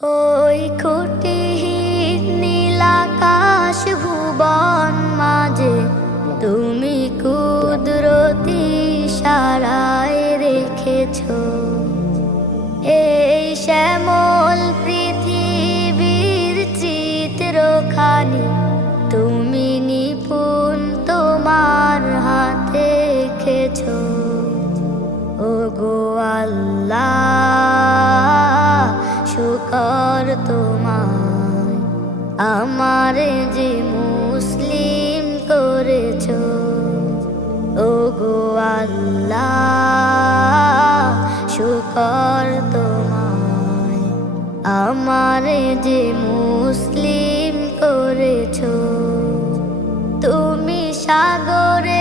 ওই খুঁটিহীন নীলাকাশ ভুবন মাঝে তুমি কুদরতি ইশারায় রেখেছ এই শ্যামল পৃথিবীর চিত্রখানি তুমি নিপুণ তোমার হাতে এঁকেছ। ওগো আল্লাহ, শুকর তোমায় আমারে যে মুসলিম করেছ। ওগো আল্লাহ, শুকর তোমায় আমারে যে মুসলিম করেছ। তুমি সাগরে